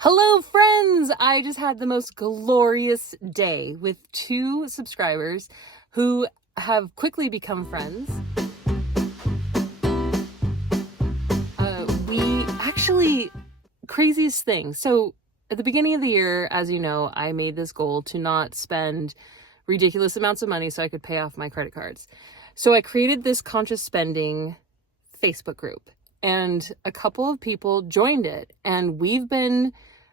Hello, friends! I just had the most glorious day with 2 subscribers who have quickly become friends. Craziest thing. So at the beginning of the year, as you know, I made this goal to not spend ridiculous amounts of money so I could pay off my credit cards. So I created this conscious spending Facebook group, and a couple of people joined it, and we've been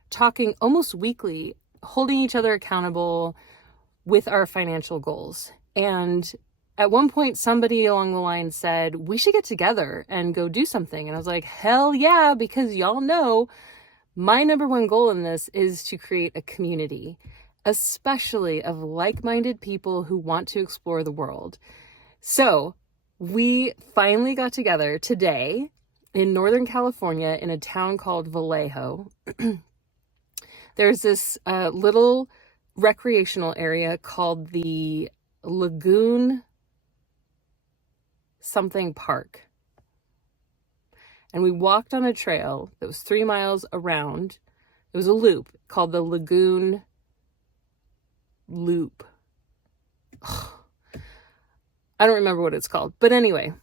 talking almost weekly, holding each other accountable with our financial goals. And at one point, somebody along the line said, we should get together and go do something. And I was like, hell yeah, because y'all know my number one goal in this is to create a community, especially of like-minded people who want to explore the world. So we finally got together today in Northern California in a town called Vallejo. There's this little recreational area called the Lagoon something park. And we walked on a trail that was 3 miles around. It was a loop called the Lagoon Loop. I don't remember what it's called. But anyway,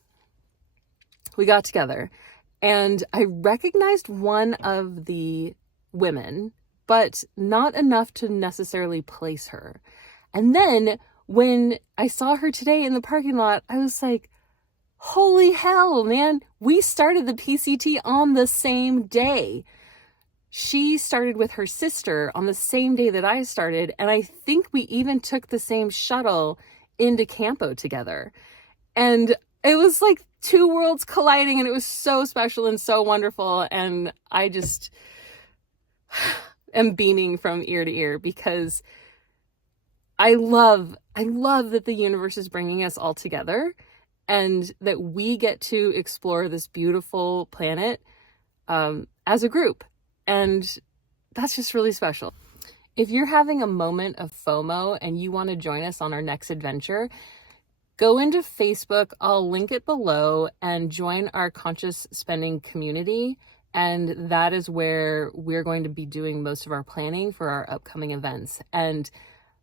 we got together and I recognized one of the women, but not enough to necessarily place her. And then when I saw her today in the parking lot, I was like, holy hell, man, we started the PCT on the same day. She started with her sister on the same day that I started, and I think we even took the same shuttle into Campo together. And it was like 2 worlds colliding, and it was so special and so wonderful, and I just am beaming from ear to ear because I love that the universe is bringing us all together and that we get to explore this beautiful planet as a group. And that's just really special. If you're having a moment of FOMO and you want to join us on our next adventure, go into Facebook, I'll link it below, and join our conscious spending community. And that is where we're going to be doing most of our planning for our upcoming events. And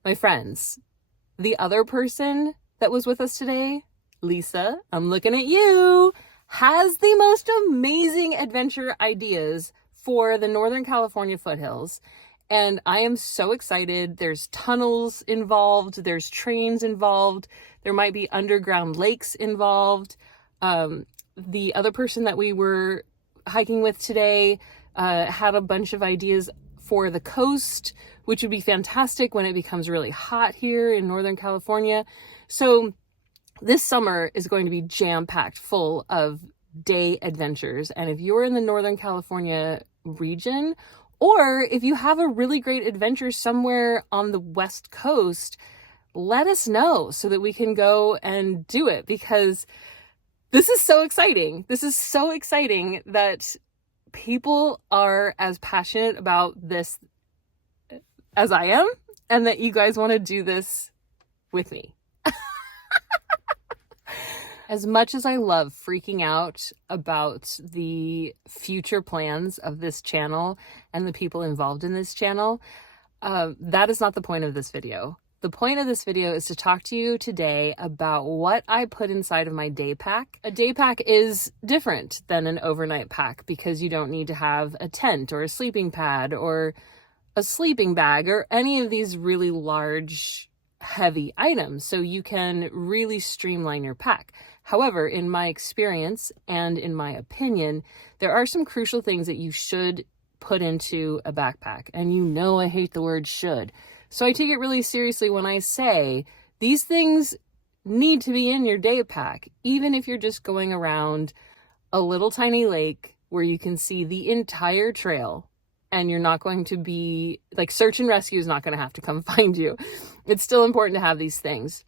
my friends, the other person that was with us today, Lisa, I'm looking at you, has the most amazing adventure ideas for the Northern California foothills. And I am so excited. There's tunnels involved. There's trains involved. There might be underground lakes involved. The other person that we were hiking with today had a bunch of ideas for the coast, which would be fantastic when it becomes really hot here in Northern California. So this summer is going to be jam-packed full of day adventures. And if you're in the Northern California region, or if you have a really great adventure somewhere on the West Coast, let us know so that we can go and do it, because this is so exciting. This is so exciting that people are as passionate about this as I am, and that you guys want to do this with me. As much as I love freaking out about the future plans of this channel and the people involved in this channel, that is not the point of this video. The point of this video is to talk to you today about what I put inside of my day pack. A day pack is different than an overnight pack because you don't need to have a tent or a sleeping pad or a sleeping bag or any of these really large, heavy items. So you can really streamline your pack. However, in my experience and in my opinion, there are some crucial things that you should put into a backpack. And you know I hate the word should. So I take it really seriously when I say these things need to be in your day pack, even if you're just going around a little tiny lake where you can see the entire trail and you're not going to be, like, search and rescue is not going to have to come find you. It's still important to have these things.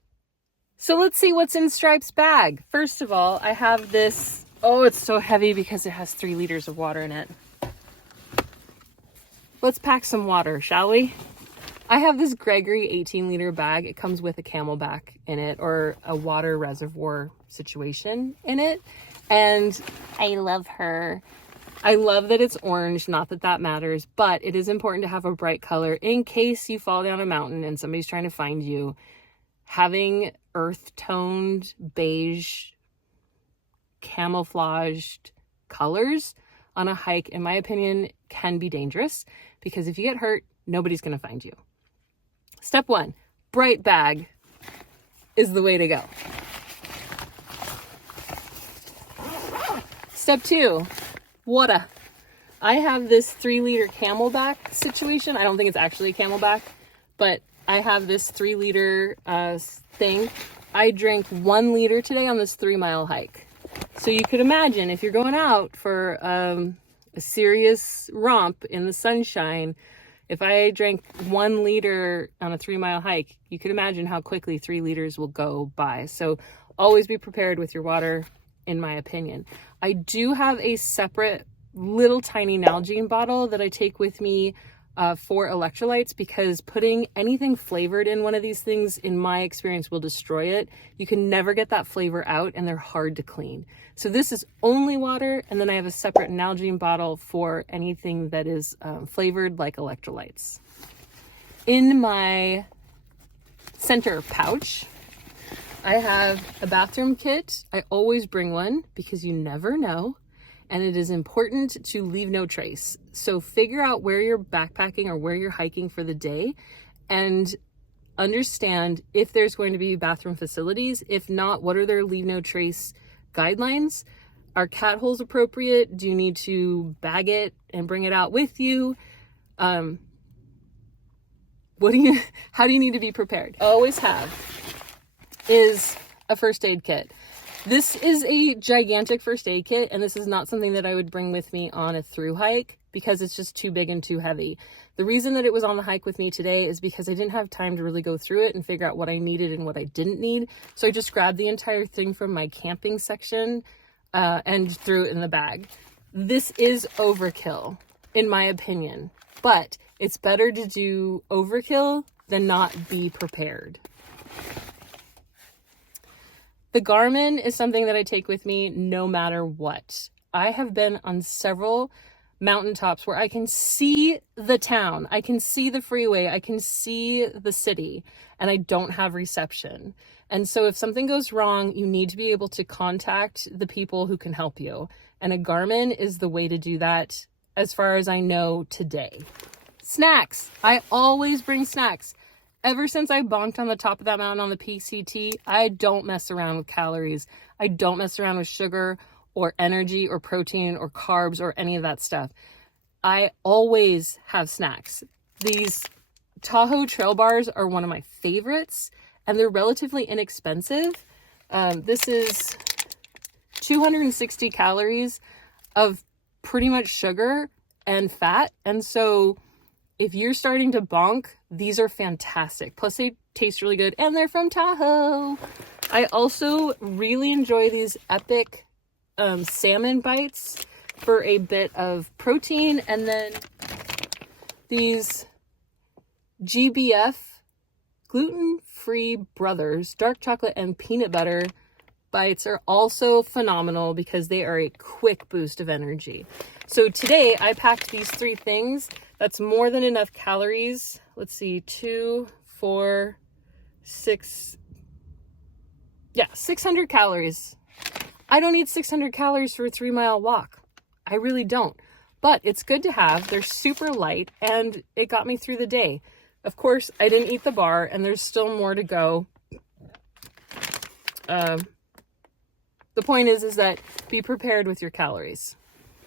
So let's see what's in Stripe's bag. First of all, I have this, oh, it's so heavy because it has 3 liters of water in it. Let's pack some water, shall we? I have this Gregory 18-liter bag. It comes with a Camelback in it, or a water reservoir situation in it. And I love her. I love that it's orange, not that that matters, but it is important to have a bright color in case you fall down a mountain and somebody's trying to find you. Having earth-toned, beige, camouflaged colors on a hike, in my opinion, can be dangerous because if you get hurt, nobody's going to find you. Step 1, bright bag is the way to go. Step 2, water. I have this 3-liter Camelback situation. I don't think it's actually a Camelback, but I have this 3-liter thing. I drank 1 liter today on this 3-mile hike. So you could imagine if you're going out for a serious romp in the sunshine, if I drank 1 liter on a 3-mile hike, you could imagine how quickly 3 liters will go by. So always be prepared with your water, in my opinion. I do have a separate little tiny Nalgene bottle that I take with me for electrolytes, because putting anything flavored in one of these things, in my experience, will destroy it. You can never get that flavor out and they're hard to clean. So this is only water, and then I have a separate Nalgene bottle for anything that is flavored like electrolytes. In my center pouch, I have a bathroom kit. I always bring one because you never know. And it is important to leave no trace. So figure out where you're backpacking or where you're hiking for the day and understand if there's going to be bathroom facilities. If not, what are their leave no trace guidelines? Are cat holes appropriate? Do you need to bag it and bring it out with you? How do you need to be prepared? Always have is a first aid kit. This is a gigantic first aid kit, and this is not something that I would bring with me on a through hike because it's just too big and too heavy. The reason that it was on the hike with me today is because I didn't have time to really go through it and figure out what I needed and what I didn't need. So I just grabbed the entire thing from my camping section and threw it in the bag. This is overkill, in my opinion, but it's better to do overkill than not be prepared. The Garmin is something that I take with me no matter what. I have been on several mountaintops where I can see the town, I can see the freeway, I can see the city, and I don't have reception. And so if something goes wrong, you need to be able to contact the people who can help you. And a Garmin is the way to do that, as far as I know today. Snacks. I always bring snacks. Ever since I bonked on the top of that mountain on the PCT, I don't mess around with calories. I don't mess around with sugar or energy or protein or carbs or any of that stuff. I always have snacks. These Tahoe trail bars are one of my favorites, and they're relatively inexpensive. This is 260 calories of pretty much sugar and fat, and so if you're starting to bonk, these are fantastic. Plus they taste really good and they're from Tahoe. I also really enjoy these Epic salmon bites for a bit of protein. And then these GBF gluten-free Brothers dark chocolate and peanut butter bites are also phenomenal because they are a quick boost of energy. So today I packed these 3 things. That's more than enough calories. Let's see, 2, 4, 6. Yeah, 600 calories. I don't need 600 calories for a 3-mile walk. I really don't. But it's good to have. They're super light and it got me through the day. Of course, I didn't eat the bar and there's still more to go. The point is that be prepared with your calories.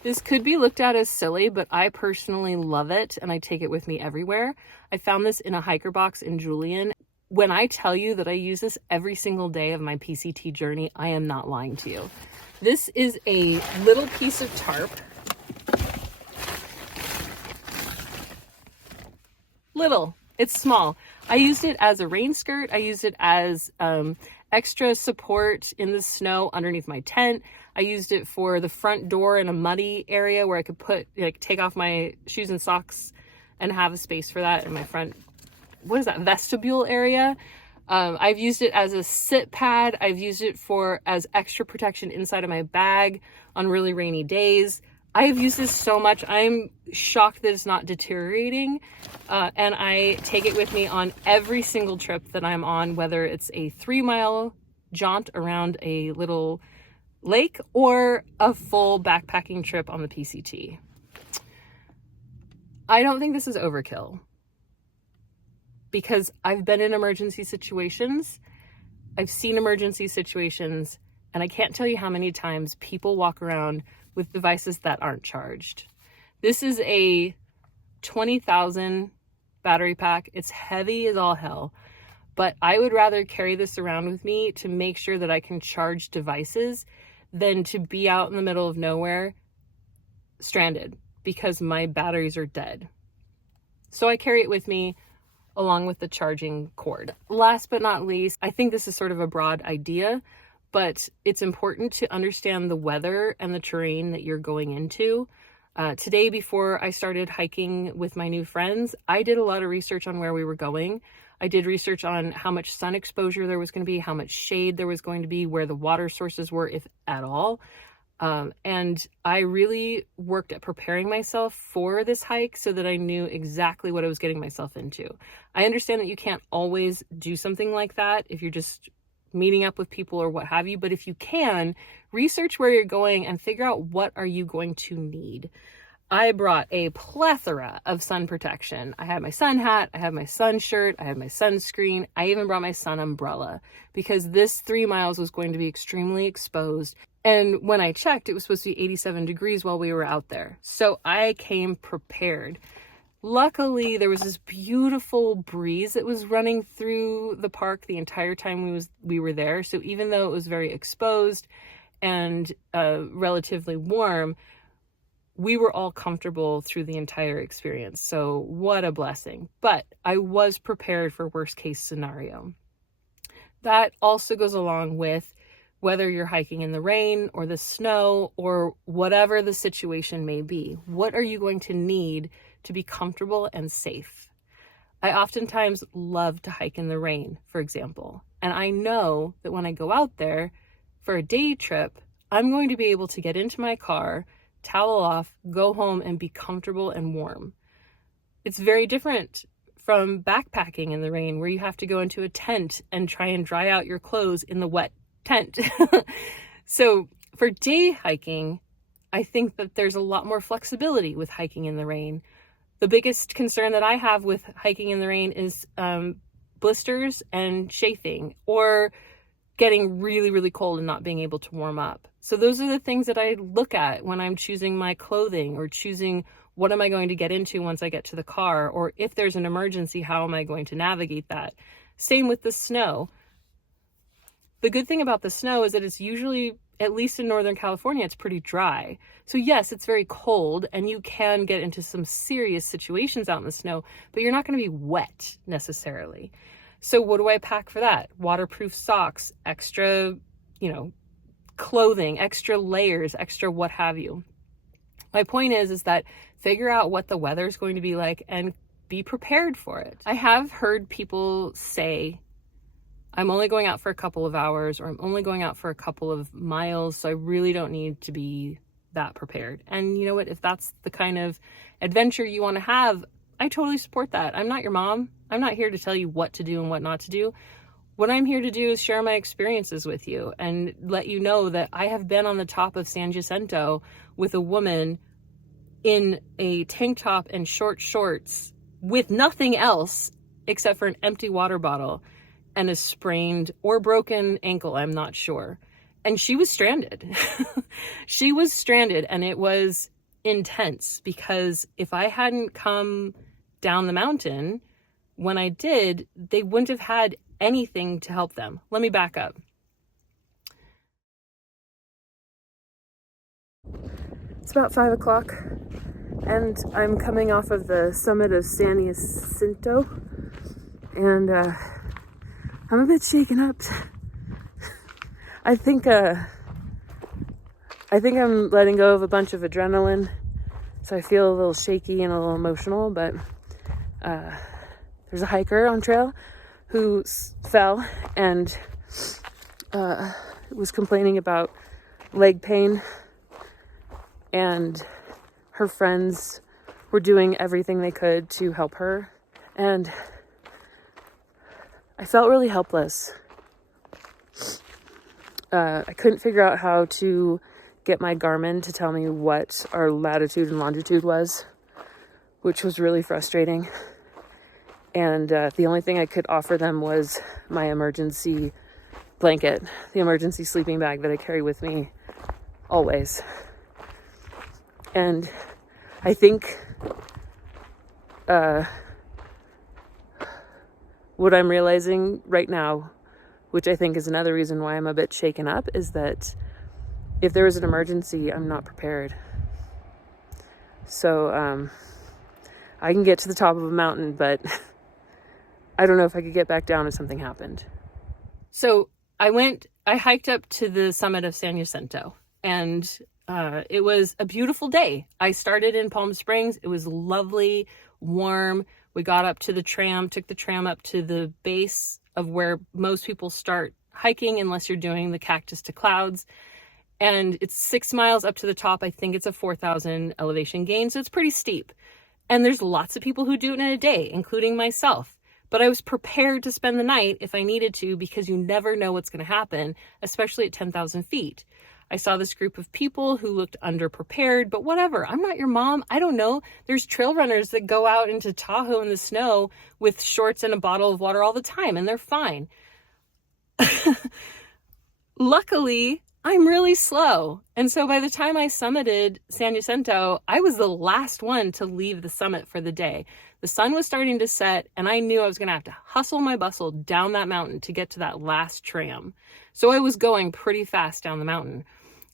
This could be looked at as silly, but I personally love it and I take it with me everywhere. I found this in a hiker box in Julian. When I tell you that I use this every single day of my PCT journey, I am not lying to you. This is a little piece of tarp. Little, it's small. I used it as a rain skirt. I used it as extra support in the snow underneath my tent. I used it for the front door in a muddy area where I could take off my shoes and socks and have a space for that in my front, vestibule area. I've used it as a sit pad. I've used it as extra protection inside of my bag on really rainy days. I have used this so much. I'm shocked that it's not deteriorating. And I take it with me on every single trip that I'm on, whether it's a 3-mile jaunt around a little lake or a full backpacking trip on the PCT. I don't think this is overkill because I've been in emergency situations. I've seen emergency situations, and I can't tell you how many times people walk around with devices that aren't charged. This is a 20,000 battery pack. It's heavy as all hell, but I would rather carry this around with me to make sure that I can charge devices than to be out in the middle of nowhere stranded because my batteries are dead. So I carry it with me along with the charging cord. Last but not least, I think this is sort of a broad idea, but it's important to understand the weather and the terrain that you're going into. Today, before I started hiking with my new friends, I did a lot of research on where we were going. I did research on how much sun exposure there was going to be, how much shade there was going to be, where the water sources were, if at all. And I really worked at preparing myself for this hike so that I knew exactly what I was getting myself into. I understand that you can't always do something like that if you're just meeting up with people or what have you, but if you can, research where you're going and figure out what are you going to need. I brought a plethora of sun protection. I had my sun hat, I had my sun shirt, I had my sunscreen, I even brought my sun umbrella because this 3 miles was going to be extremely exposed. And when I checked, it was supposed to be 87 degrees while we were out there. So I came prepared. Luckily, there was this beautiful breeze that was running through the park the entire time we were there. So even though it was very exposed and relatively warm, we were all comfortable through the entire experience. So what a blessing. But I was prepared for worst case scenario. That also goes along with whether you're hiking in the rain or the snow or whatever the situation may be. What are you going to need to be comfortable and safe? I oftentimes love to hike in the rain, for example. And I know that when I go out there for a day trip, I'm going to be able to get into my car, towel off, go home, and be comfortable and warm. It's very different from backpacking in the rain where you have to go into a tent and try and dry out your clothes in the wet tent. So for day hiking, I think that there's a lot more flexibility with hiking in the rain. The biggest concern that I have with hiking in the rain is blisters and chafing or getting really, really cold and not being able to warm up. So those are the things that I look at when I'm choosing my clothing or choosing what am I going to get into once I get to the car, or if there's an emergency, how am I going to navigate that? Same with the snow. The good thing about the snow is that it's usually, at least in Northern California, it's pretty dry. So yes, it's very cold and you can get into some serious situations out in the snow, but you're not going to be wet necessarily. So what do I pack for that? Waterproof socks, extra, clothing, extra layers, extra what have you. My point is that figure out what the weather is going to be like and be prepared for it. I have heard people say, I'm only going out for a couple of hours, or I'm only going out for a couple of miles, so I really don't need to be that prepared. And you know what? If that's the kind of adventure you want to have, I totally support that. I'm not your mom. I'm not here to tell you what to do and what not to do. What I'm here to do is share my experiences with you and let you know that I have been on the top of San Jacinto with a woman in a tank top and short shorts with nothing else except for an empty water bottle and a sprained or broken ankle, I'm not sure. And she was stranded. She was stranded, and it was intense because if I hadn't come down the mountain when I did, they wouldn't have had anything to help them. Let me back up. It's about 5 o'clock and I'm coming off of the summit of San Jacinto and I'm a bit shaken up. I think I'm letting go of a bunch of adrenaline, so I feel a little shaky and a little emotional, but there's a hiker on trail who fell and was complaining about leg pain, and her friends were doing everything they could to help her. And I felt really helpless. I couldn't figure out how to get my Garmin to tell me what our latitude and longitude was, which was really frustrating. And the only thing I could offer them was my emergency blanket, the emergency sleeping bag that I carry with me always. And I think what I'm realizing right now, which I think is another reason why I'm a bit shaken up, is that if there was an emergency, I'm not prepared. So I can get to the top of a mountain, but I don't know if I could get back down if something happened. So I hiked up to the summit of San Jacinto, and it was a beautiful day. I started in Palm Springs. It was lovely, warm. We got up to the tram, took the tram up to the base of where most people start hiking, unless you're doing the Cactus to Clouds. And it's 6 miles up to the top. I think it's a 4,000 elevation gain, so it's pretty steep. And there's lots of people who do it in a day, including myself. But I was prepared to spend the night if I needed to, because you never know what's going to happen, especially at 10,000 feet. I saw this group of people who looked underprepared, but whatever. I'm not your mom. I don't know. There's trail runners that go out into Tahoe in the snow with shorts and a bottle of water all the time, and they're fine. Luckily, I'm really slow. And so by the time I summited San Jacinto, I was the last one to leave the summit for the day. The sun was starting to set, and I knew I was going to have to hustle my bustle down that mountain to get to that last tram. So I was going pretty fast down the mountain.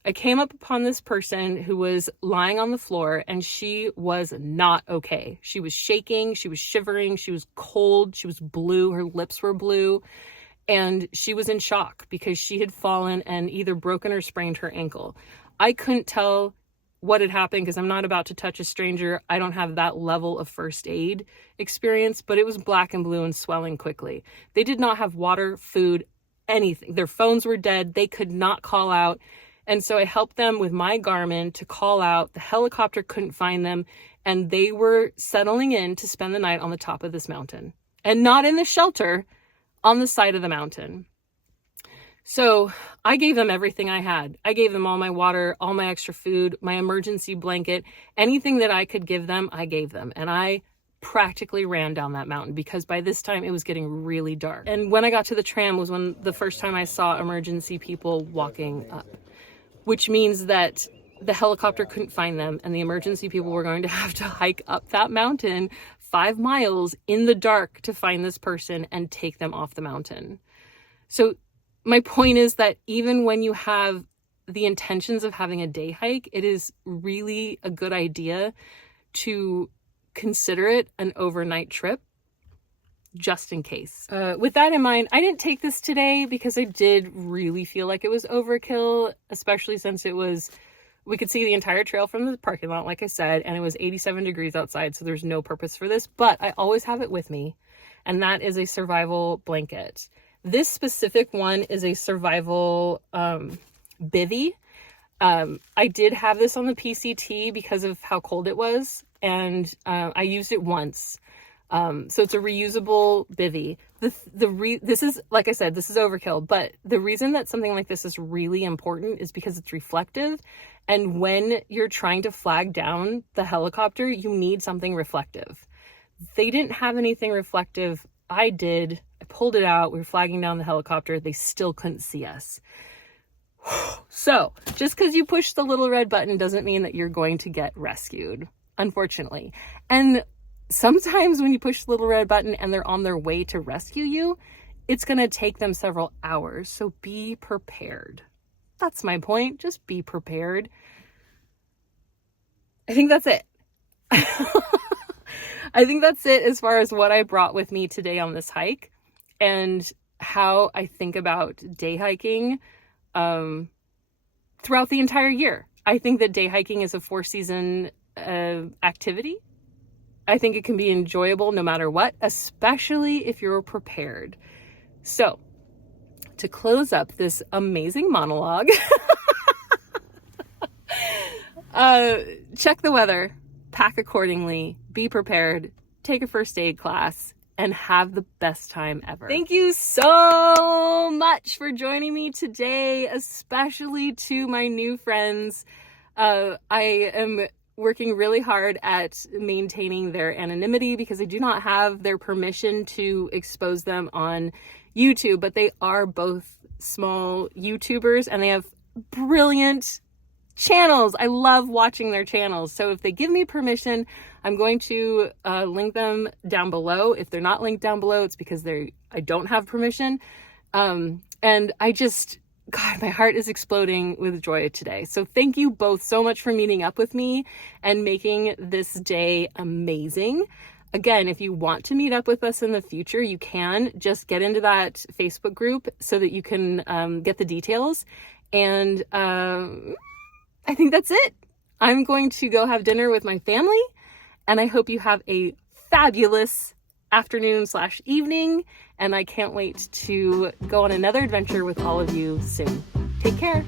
I came up upon this person who was lying on the floor, and she was not okay. She was shaking, she was shivering, she was cold, she was blue, her lips were blue, and she was in shock because she had fallen and either broken or sprained her ankle. I couldn't tell what had happened because I'm not about to touch a stranger. I don't have that level of first aid experience, but it was black and blue and swelling quickly. They did not have water, food, anything. Their phones were dead. They could not call out. And so I helped them with my Garmin to call out. The helicopter couldn't find them, and they were settling in to spend the night on the top of this mountain, and not in the shelter, on the side of the mountain. So I gave them everything I had. I gave them all my water, all my extra food, my emergency blanket, anything that I could give them, I gave them. And I practically ran down that mountain because by this time it was getting really dark. And when I got to the tram was when the first time I saw emergency people walking up, which means that the helicopter couldn't find them, and the emergency people were going to have to hike up that mountain 5 miles in the dark to find this person and take them off the mountain. So my point is that even when you have the intentions of having a day hike, it is really a good idea to consider it an overnight trip, just in case. With that in mind, I didn't take this today because I did really feel like it was overkill, especially since we could see the entire trail from the parking lot, like I said, and it was 87 degrees outside, so there's no purpose for this, but I always have it with me, and that is a survival blanket. This specific one is a survival Bivy. I did have this on the PCT because of how cold it was, and I used it once. So it's a reusable Bivy. This is, like I said, this is overkill, but the reason that something like this is really important is because it's reflective. And when you're trying to flag down the helicopter, you need something reflective. They didn't have anything reflective. I did. I pulled it out. We were flagging down the helicopter. They still couldn't see us. So just because you push the little red button doesn't mean that you're going to get rescued, unfortunately. And sometimes when you push the little red button and they're on their way to rescue you, it's going to take them several hours. So be prepared. That's my point. Just be prepared. I think that's it. I think that's it as far as what I brought with me today on this hike and how I think about day hiking throughout the entire year. I think that day hiking is a 4-season activity. I think it can be enjoyable no matter what, especially if you're prepared. So, to close up this amazing monologue, Check the weather, pack accordingly, be prepared, take a first aid class, and have the best time ever. Thank you so much for joining me today, especially to my new friends. I am working really hard at maintaining their anonymity because I do not have their permission to expose them on YouTube, but they are both small YouTubers and they have brilliant channels. I love watching their channels. So if they give me permission, I'm going to link them down below. If they're not linked down below, it's because I don't have permission. And God, my heart is exploding with joy today. So thank you both so much for meeting up with me and making this day amazing. Again, if you want to meet up with us in the future, you can just get into that Facebook group so that you can get the details. And I think that's it. I'm going to go have dinner with my family, and I hope you have a fabulous afternoon/evening, and I can't wait to go on another adventure with all of you soon. Take care.